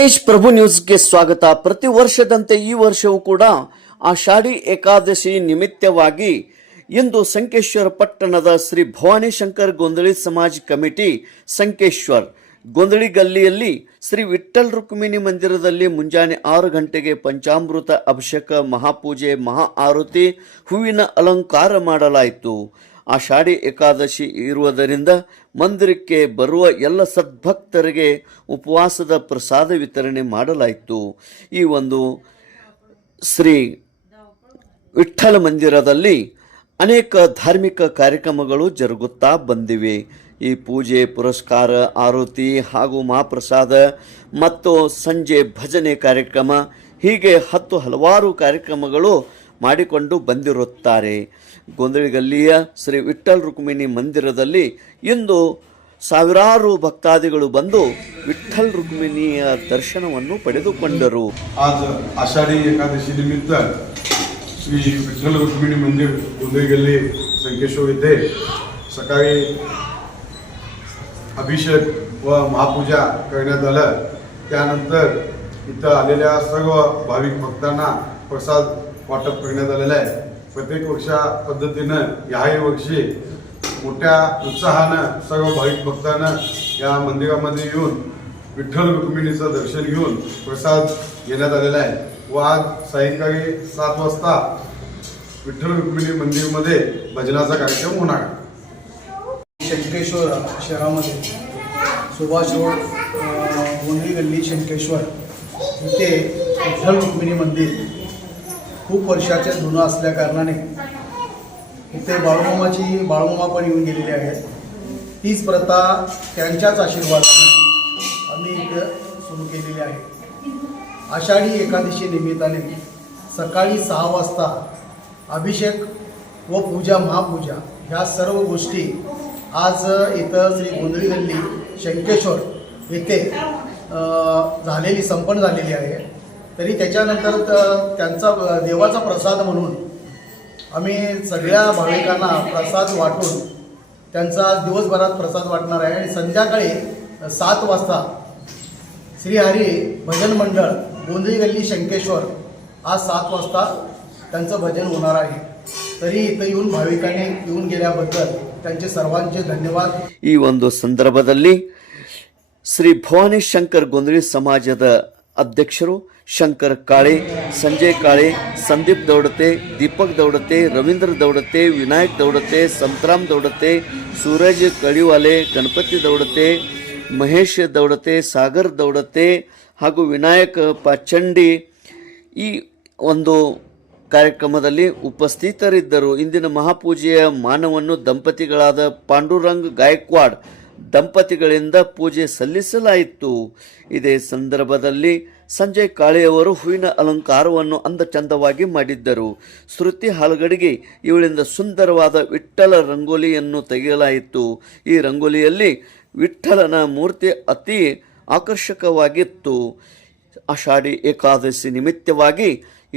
ತೇಜ್ ಪ್ರಭು ನ್ಯೂಸ್ಗೆ ಸ್ವಾಗತ. ಪ್ರತಿ ವರ್ಷದಂತೆ ಈ ವರ್ಷವೂ ಕೂಡ ಆಷಾಢಿ ಏಕಾದಶಿ ನಿಮಿತ್ತವಾಗಿ ಇಂದು ಸಂಕೇಶ್ವರ ಪಟ್ಟಣದ ಶ್ರೀ ಭವಾನಿ ಶಂಕರ್ ಗೊಂದಳಿ ಸಮಾಜ್ ಕಮಿಟಿ ಸಂಕೇಶ್ವರ್ ಗೊಂದಳಿ ಗಲ್ಲಿಯಲ್ಲಿ ಶ್ರೀ ವಿಠ್ಠಲ್ ರುಕ್ಮಿಣಿ ಮಂದಿರದಲ್ಲಿ ಮುಂಜಾನೆ 6 ಗಂಟೆಗೆ ಪಂಚಾಮೃತ ಅಭಿಷೇಕ, ಮಹಾಪೂಜೆ, ಮಹಾ ಆರತಿ, ಹೂವಿನ ಅಲಂಕಾರ ಮಾಡಲಾಯಿತು. ಆಷಾಢಿ ಏಕಾದಶಿ ಇರುವುದರಿಂದ ಮಂದಿರಕ್ಕೆ ಬರುವ ಎಲ್ಲ ಸದ್ಭಕ್ತರಿಗೆ ಉಪವಾಸದ ಪ್ರಸಾದ ವಿತರಣೆ ಮಾಡಲಾಯಿತು. ಈ ಒಂದು ಶ್ರೀ ವಿಠ್ಠಲ ಮಂದಿರದಲ್ಲಿ ಅನೇಕ ಧಾರ್ಮಿಕ ಕಾರ್ಯಕ್ರಮಗಳು ಜರುಗುತ್ತಾ ಬಂದಿವೆ. ಈ ಪೂಜೆ, ಪುರಸ್ಕಾರ, ಆರತಿ ಹಾಗೂ ಮಹಾಪ್ರಸಾದ ಮತ್ತು ಸಂಜೆ ಭಜನೆ ಕಾರ್ಯಕ್ರಮ ಹೀಗೆ ಹಲವಾರು ಕಾರ್ಯಕ್ರಮಗಳು ಮಾಡಿಕೊಂಡು ಬಂದಿರುತ್ತಾರೆ. ಗೊಂದಳಿ ಗಲ್ಲಿಯ ಶ್ರೀ ವಿಠ್ಠಲ್ ರುಕ್ಮಿಣಿ ಮಂದಿರದಲ್ಲಿ ಇಂದು ಸಾವಿರಾರು ಭಕ್ತಾದಿಗಳು ಬಂದು ವಿಠ್ಠಲ್ ರುಕ್ಮಿಣಿಯ ದರ್ಶನವನ್ನು ಪಡೆದುಕೊಂಡರು. आज आषाढी एकादशी निमित्त श्री विठ्ठल रुक्मिणी मंदिर गोंधळी गल्ली संकेश्वर येथे सकाळी अभिषेक व महापूजा करण्यात आलं. त्यानंतर इथं आलेल्या सर्व भाविक भक्तांना प्रसाद वाटप करण्यात आलेलं आहे. प्रत्येक वर्षा पद्धतीनं याही वर्षी मोठ्या उत्साहानं सर्व भाविक भक्तांना या मंदिरामध्ये येऊन विठ्ठल रुक्मिणीचं दर्शन घेऊन प्रसाद घेण्यात आलेला आहे. व आज सायंकाळी 7 वाजता विठ्ठल रुक्मिणी मंदिरमध्ये भजनाचा कार्यक्रम होणार आहे. शंकेश्वर शहरामध्ये सुभाष रोड गोंधळी गल्ली शंकेश्वर इथे विठ्ठल रुक्मिणी मंदिर खूप वर्षाचे जुनं असल्या कारणाने इथे बाळूमामा पण येऊन गेलेले आहेत. तीच प्रथा त्यांच्याच आशीर्वादाने आम्ही इथे सुरू केलेली आहे. आषाढी एकादशी निमित्ताने सकाळी 6 वाजता अभिषेक व पूजा, महापूजा ह्या सर्व गोष्टी आज इथं श्री गोंधळी गल्ली शंकेश्वर येथे संपन्न झालेली आहे. तरी त्याच्यानंतर त्यांचा देवाचा प्रसाद म्हणून आम्ही सगळ्या भाविकांना प्रसाद वाटून त्यांचा दिवसभरात प्रसाद वाटणार आहे. आणि संध्याकाळी 7 वाजता श्रीहरी भजन मंडळ गोंधळी गल्ली शंकेश्वर आज 7 वाजता त्यांचं भजन होणार आहे. तरी इथं येऊन भाविकांनी येऊन गेल्याबद्दल त्यांचे सर्वांचे धन्यवाद. ಈ ಒಂದು ಸಂದರ್ಭದಲ್ಲಿ ಶ್ರೀ ಭವಾನಿ ಶಂಕರ್ ಗೊಂದಳಿ ಸಮಾಜದ ಅಧ್ಯಕ್ಷರು ಶಂಕರ್ ಕಾಳೆ, ಸಂಜಯ್ ಕಾಳೆ, ಸಂದೀಪ್ ದೌಡತೆ, ದೀಪಕ್ ದೌಡತೆ, ರವೀಂದ್ರ ದೌಡತೆ, ವಿನಾಯಕ್ ದೌಡತೆ, ಸಂತರಾಮ್ ದೌಡತೆ, ಸೂರಜ್ ಕಳಿವಾಲೆ, ಗಣಪತಿ ದೌಡತೆ, ಮಹೇಶ್ ದೌಡತೆ, ಸಾಗರ್ ದೌಡತೆ ಹಾಗೂ ವಿನಾಯಕ್ ಪಾಚಂಡಿ ಈ ಒಂದು ಕಾರ್ಯಕ್ರಮದಲ್ಲಿ ಉಪಸ್ಥಿತರಿದ್ದರು. ಇಂದಿನ ಮಹಾಪೂಜೆಯ ಮಾನವನ್ನು ದಂಪತಿಗಳಾದ ಪಾಂಡುರಂಗ್ ಗಾಯಕ್ವಾಡ್ ದಂಪತಿಗಳಿಂದ ಪೂಜೆ ಸಲ್ಲಿಸಲಾಯಿತು. ಇದೇ ಸಂದರ್ಭದಲ್ಲಿ ಸಂಜಯ್ ಕಾಳೆಯವರು ಹೂವಿನ ಅಲಂಕಾರವನ್ನು ಅಂದಚಂದವಾಗಿ ಮಾಡಿದ್ದರು. ಶ್ರುತಿ ಹಾಲಗಡಿಗೆ ಇವಳಿಂದ ಸುಂದರವಾದ ವಿಠ್ಠಲ ರಂಗೋಲಿಯನ್ನು ತೆಗೆಯಲಾಯಿತು. ಈ ರಂಗೋಲಿಯಲ್ಲಿ ವಿಠ್ಠಲನ ಮೂರ್ತಿ ಅತಿ ಆಕರ್ಷಕವಾಗಿತ್ತು. ಆಷಾಢಿ ಏಕಾದಶಿ ನಿಮಿತ್ತವಾಗಿ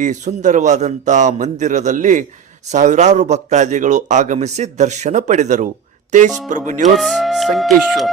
ಈ ಸುಂದರವಾದಂಥ ಮಂದಿರದಲ್ಲಿ ಸಾವಿರಾರು ಭಕ್ತಾದಿಗಳು ಆಗಮಿಸಿ ದರ್ಶನ ಪಡೆದರು. ತೇಜ್ ಪ್ರಭು ನ್ಯೂಸ್ ಸಂಕೇಶ್ವರ್.